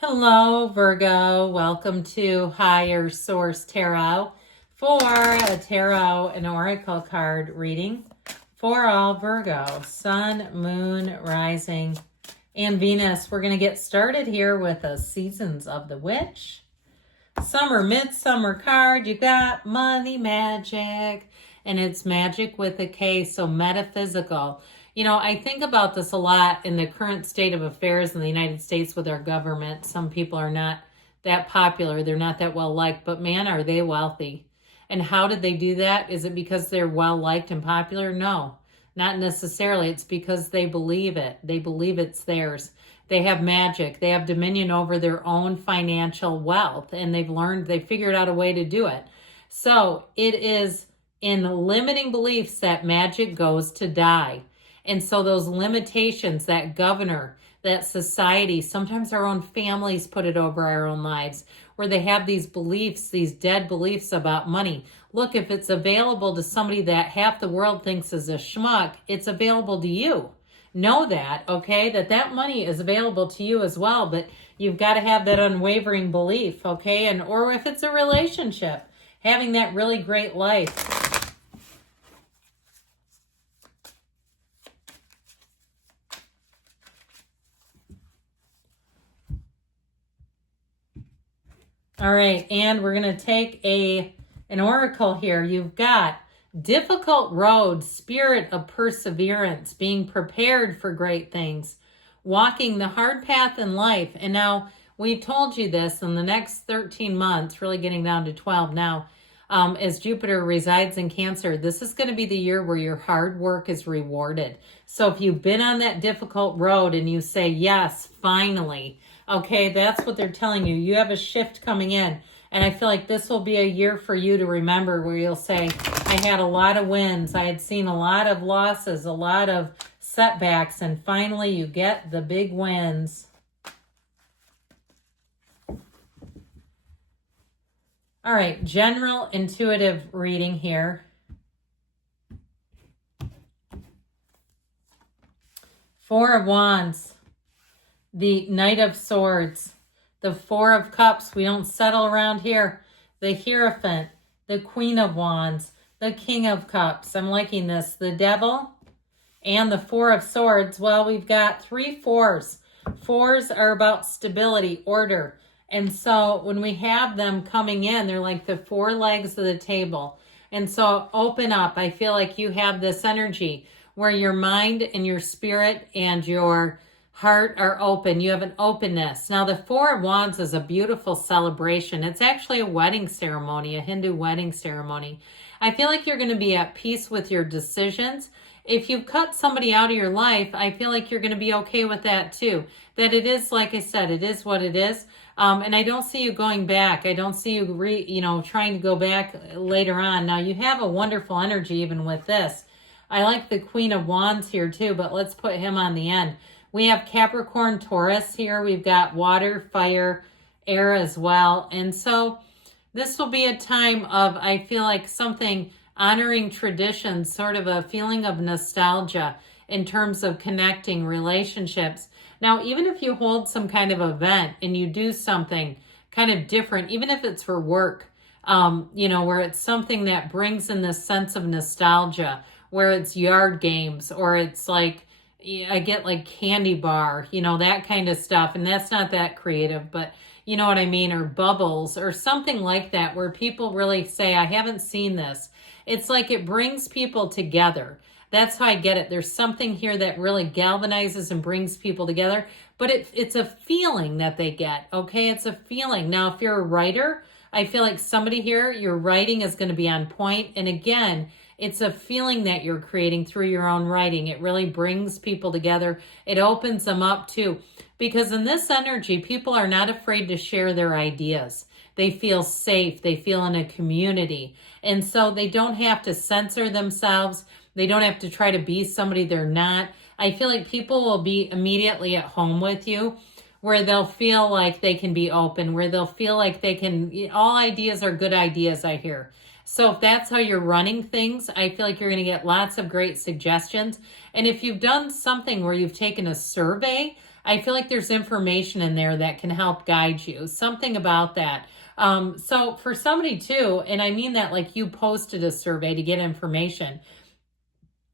Hello, Virgo. Welcome to Higher Source Tarot for a tarot and oracle card reading for all Virgo, Sun, Moon, Rising, and Venus. We're going to get started here with the Seasons of the Witch. Summer, midsummer card. You got money magic, and it's magic with a K, so metaphysical. You know, I think about this a lot in the current state of affairs in the United States with our government. Some people are not that popular. They're not that well liked, but man, are they wealthy. And how did they do that? Is it because they're well liked and popular? No, not necessarily. It's because they believe it. They believe it's theirs. They have magic. They have dominion over their own financial wealth, and they figured out a way to do it. So it is in limiting beliefs that magic goes to die. And so those limitations that governor that society, sometimes our own families put it over our own lives, where they have these beliefs, these dead beliefs about money. Look, if it's available to somebody that half the world thinks is a schmuck, it's available to you. Know that, okay, that money is available to you as well, but you've got to have that unwavering belief, okay? And or if it's a relationship, having that really great life. All right, and we're going to take an oracle here. You've got difficult road, spirit of perseverance, being prepared for great things, walking the hard path in life. And now we've told you this in the next 13 months, really getting down to 12 now, as Jupiter resides in Cancer, this is going to be the year where your hard work is rewarded. So if you've been on that difficult road and you say, yes, finally, okay, that's what they're telling you. You have a shift coming in. And I feel like this will be a year for you to remember where you'll say, I had a lot of wins. I had seen a lot of losses, a lot of setbacks, and finally you get the big wins. All right, general intuitive reading here. Four of Wands, the Knight of Swords, the Four of Cups, we don't settle around here, the Hierophant, the Queen of Wands, the King of Cups, I'm liking this, the Devil, and the Four of Swords. Well, we've got three fours. Fours are about stability, order. And so when we have them coming in, they're like the four legs of the table. And so open up. I feel like you have this energy where your mind and your spirit and your heart are open. You have an openness. Now, the Four of Wands is a beautiful celebration. It's actually a wedding ceremony, a Hindu wedding ceremony. I feel like you're going to be at peace with your decisions. If you've cut somebody out of your life, I feel like you're going to be okay with that too. That it is, like I said, it is what it is. And I don't see you going back. I don't see you, trying to go back later on. Now, you have a wonderful energy even with this. I like the Queen of Wands here too, but let's put him on the end. We have Capricorn, Taurus here. We've got water, fire, air as well. And so this will be a time of, I feel like, something honoring traditions, sort of a feeling of nostalgia in terms of connecting relationships. Now, even if you hold some kind of event and you do something kind of different, even if it's for work, where it's something that brings in this sense of nostalgia, where it's yard games or it's like, I get like candy bar, that kind of stuff. And that's not that creative, but you know what I mean? Or bubbles or something like that, where people really say, I haven't seen this. It's like it brings people together. That's how I get it. There's something here that really galvanizes and brings people together, but it's a feeling that they get, okay? It's a feeling. Now, if you're a writer, I feel like somebody here, your writing is going to be on point. And again, it's a feeling that you're creating through your own writing. It really brings people together. It opens them up too. Because in this energy, people are not afraid to share their ideas. They feel safe. They feel in a community. And so they don't have to censor themselves. They don't have to try to be somebody they're not. I feel like people will be immediately at home with you, where they'll feel like they can be open, where they'll feel like they can, all ideas are good ideas, I hear. So if that's how you're running things, I feel like you're going to get lots of great suggestions. And if you've done something where you've taken a survey, I feel like there's information in there that can help guide you. Something about that. So for somebody too, and I mean that like you posted a survey to get information.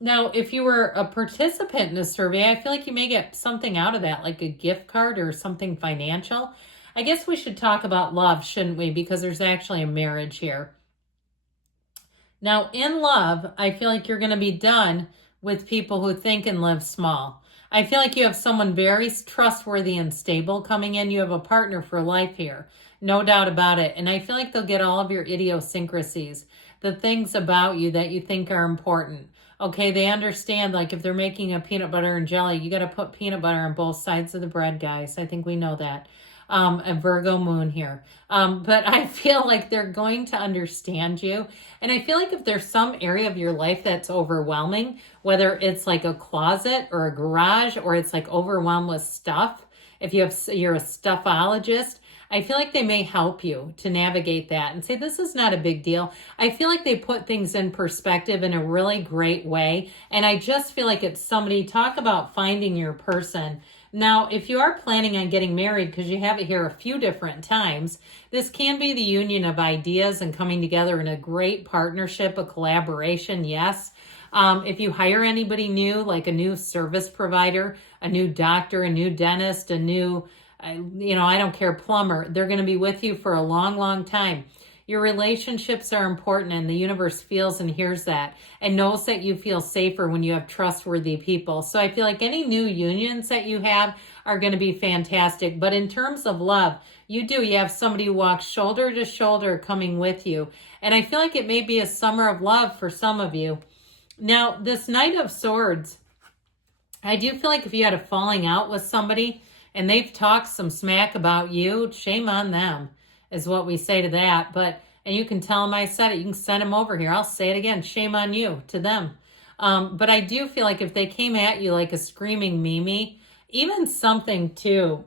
Now, if you were a participant in a survey, I feel like you may get something out of that, like a gift card or something financial. I guess we should talk about love, shouldn't we? Because there's actually a marriage here. Now, in love, I feel like you're going to be done with people who think and live small. I feel like you have someone very trustworthy and stable coming in. You have a partner for life here. No doubt about it. And I feel like they'll get all of your idiosyncrasies, the things about you that you think are important. Okay, they understand, like if they're making a peanut butter and jelly, you got to put peanut butter on both sides of the bread, guys. I think we know that. A Virgo moon here. But I feel like they're going to understand you. And I feel like if there's some area of your life that's overwhelming, whether it's like a closet or a garage, or it's like overwhelmed with stuff, if you're a stuffologist, I feel like they may help you to navigate that and say, this is not a big deal. I feel like they put things in perspective in a really great way. And I just feel like it's somebody, talk about finding your person. Now, if you are planning on getting married, because you have it here a few different times, this can be the union of ideas and coming together in a great partnership, a collaboration, yes. If you hire anybody new, like a new service provider, a new doctor, a new dentist, a new, I don't care, plumber, they're going to be with you for a long, long time. Your relationships are important, and the universe feels and hears that and knows that you feel safer when you have trustworthy people. So I feel like any new unions that you have are going to be fantastic. But in terms of love, you have somebody who walks shoulder to shoulder coming with you. And I feel like it may be a summer of love for some of you. Now, this Knight of Swords, I do feel like if you had a falling out with somebody and they've talked some smack about you, shame on them, is what we say to that. And you can tell them I said it. You can send them over here. I'll say it again. Shame on you to them. But I do feel like if they came at you like a screaming Mimi, even something too,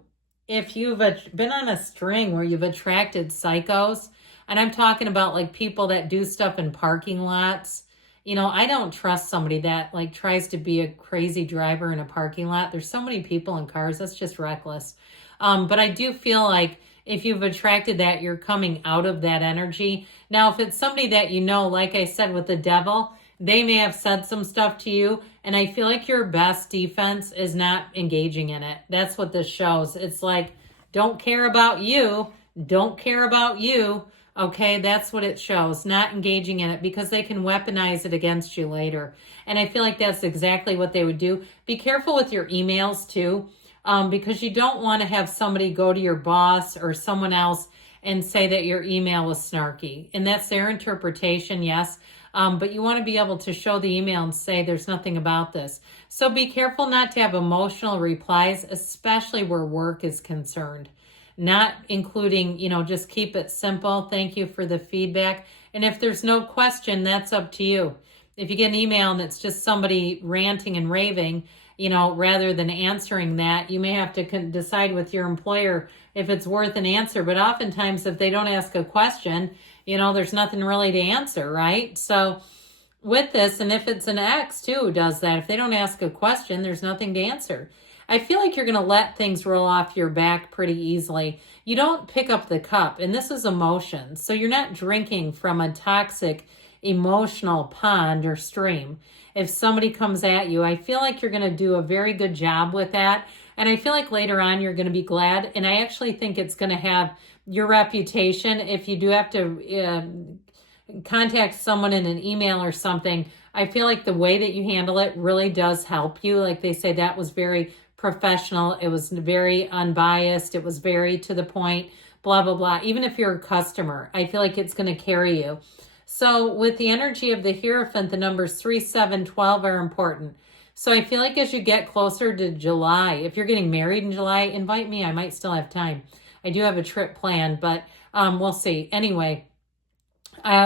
if you've been on a string where you've attracted psychos, and I'm talking about like people that do stuff in parking lots. I don't trust somebody that like tries to be a crazy driver in a parking lot. There's so many people in cars. That's just reckless. But I do feel like if you've attracted that, you're coming out of that energy. Now, if it's somebody that like I said with the devil, they may have said some stuff to you. And I feel like your best defense is not engaging in it. That's what this shows. It's like, don't care about you. Don't care about you. Okay, that's what it shows. Not engaging in it, because they can weaponize it against you later. And I feel like that's exactly what they would do. Be careful with your emails too. Because you don't want to have somebody go to your boss or someone else and say that your email was snarky. And that's their interpretation, yes. But you want to be able to show the email and say there's nothing about this. So be careful not to have emotional replies, especially where work is concerned. Not including, just keep it simple. Thank you for the feedback. And if there's no question, that's up to you. If you get an email and it's just somebody ranting and raving, rather than answering that, you may have to decide with your employer if it's worth an answer. But oftentimes, if they don't ask a question, there's nothing really to answer, right? So with this, and if it's an ex too who does that, if they don't ask a question, there's nothing to answer. I feel like you're going to let things roll off your back pretty easily. You don't pick up the cup, and this is emotion. So you're not drinking from a toxic emotional pond or stream. If somebody comes at you, I feel like you're going to do a very good job with that. And I feel like later on you're going to be glad. And I actually think it's going to have your reputation. If you do have to contact someone in an email or something, I feel like the way that you handle it really does help you. Like they say, that was very professional. It was very unbiased. It was very to the point, blah, blah, blah. Even if you're a customer, I feel like it's going to carry you. So with the energy of the Hierophant, the numbers 3, 7, 12 are important. So I feel like as you get closer to July, if you're getting married in July, invite me. I might still have time. I do have a trip planned, but we'll see. Anyway,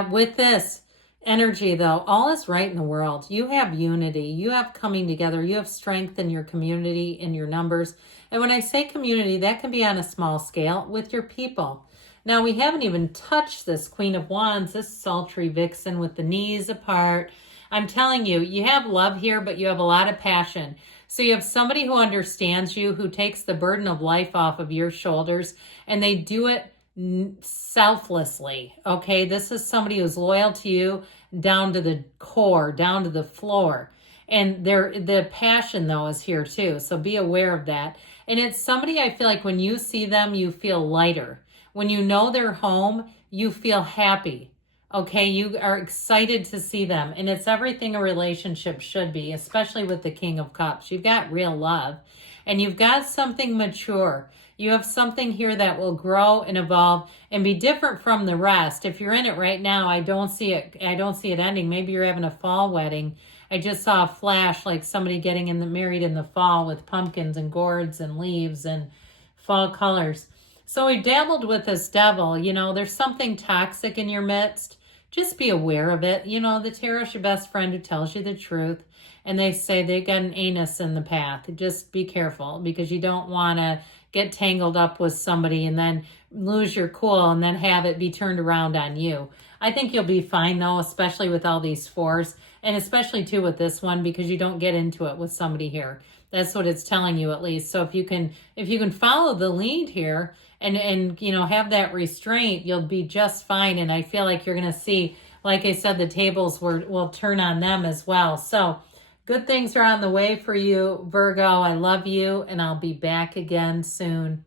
with this energy, though, all is right in the world. You have unity. You have coming together. You have strength in your community, in your numbers. And when I say community, that can be on a small scale with your people. Now, we haven't even touched this Queen of Wands, this sultry vixen with the knees apart. I'm telling you, you have love here, but you have a lot of passion. So you have somebody who understands you, who takes the burden of life off of your shoulders, and they do it selflessly. Okay, this is somebody who's loyal to you down to the core, down to the floor. And the passion though is here too. So be aware of that. And it's somebody, I feel like when you see them, you feel lighter. When you know they're home, you feel happy. Okay, you are excited to see them. And it's everything a relationship should be, especially with the King of Cups. You've got real love and you've got something mature. You have something here that will grow and evolve and be different from the rest. If you're in it right now, I don't see it ending. Maybe you're having a fall wedding. I just saw a flash like somebody getting married in the fall with pumpkins and gourds and leaves and fall colors. So we dabbled with this devil. You know, there's something toxic in your midst. Just be aware of it. You know, the tarot's your best friend who tells you the truth. And they say they got an anus in the path. Just be careful because you don't want to get tangled up with somebody and then lose your cool and then have it be turned around on you. I think you'll be fine though, especially with all these fours and especially too with this one because you don't get into it with somebody here. That's what it's telling you at least. So if you can follow the lead here and you know have that restraint, you'll be just fine. And I feel like you're going to see, like I said, the tables will turn on them as well. So good things are on the way for you, Virgo. I love you, and I'll be back again soon.